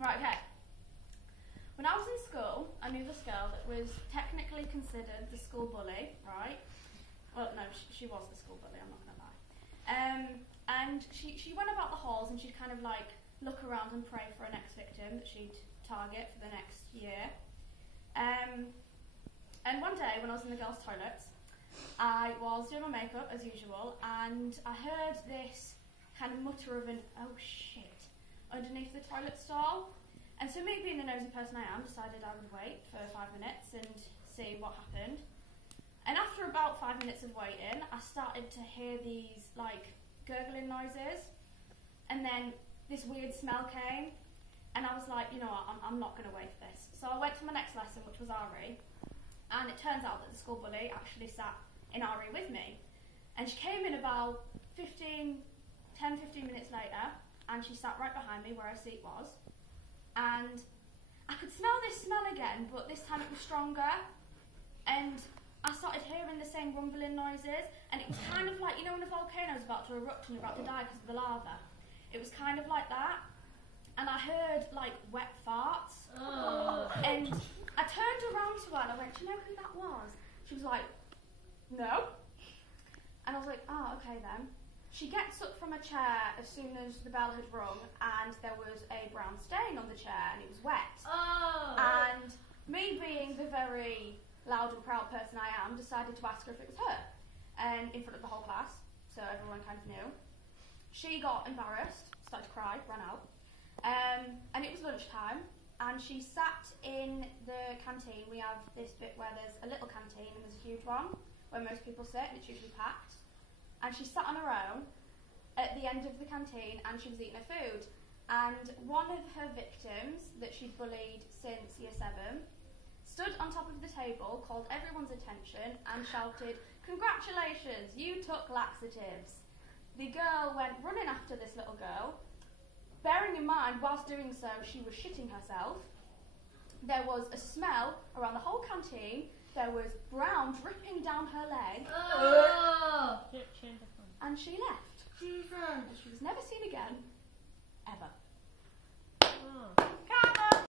Right, okay. When I was in school, I knew this girl that was technically considered the school bully, right? Well, no, she was the school bully, I'm not going to lie. And she went about the halls and she'd kind of like look around and pray for a next victim that she'd target for the next year. And one day when I was in the girls' toilets, I was doing my makeup as usual and I heard this kind of mutter of an "oh shit" underneath the toilet stall. And so me, being the nosy person I am, decided I would wait for 5 minutes and see what happened. And after about 5 minutes of waiting, I started to hear these like gurgling noises, and then this weird smell came, and I was like, you know what, I'm not going to wait for this. So I went to my next lesson, which was RE, and it turns out that the school bully actually sat in RE with me. And she came in about 10-15 minutes later, and she sat right behind me where her seat was. And I could smell this smell again, but this time it was stronger. And I started hearing the same rumbling noises, and it was kind of like, you know when a volcano is about to erupt and you're about to die because of the lava? It was kind of like that. And I heard like wet farts. And I turned around to her and I went, do you know who that was? She was like, no. And I was like, oh, okay then. She gets up from a chair as soon as the bell had rung, and there was a brown stain on the chair and it was wet. And me being the very loud and proud person I am, decided to ask her if it was her, and in front of the whole class, so everyone kind of knew. She got embarrassed, started to cry, ran out, and it was lunchtime, and she sat in the canteen. We have this bit where there's a little canteen and there's a huge one where most people sit, and it's usually packed. And she sat on her own at the end of the canteen and she was eating her food. And one of her victims that she'd bullied since year 7 stood on top of the table, called everyone's attention and shouted, "Congratulations, you took laxatives." The girl went running after this little girl. Bearing in mind, whilst doing so, she was shitting herself. There was a smell around the whole canteen. There was brown dripping down her leg. And she left. Jesus. She was never seen again, ever.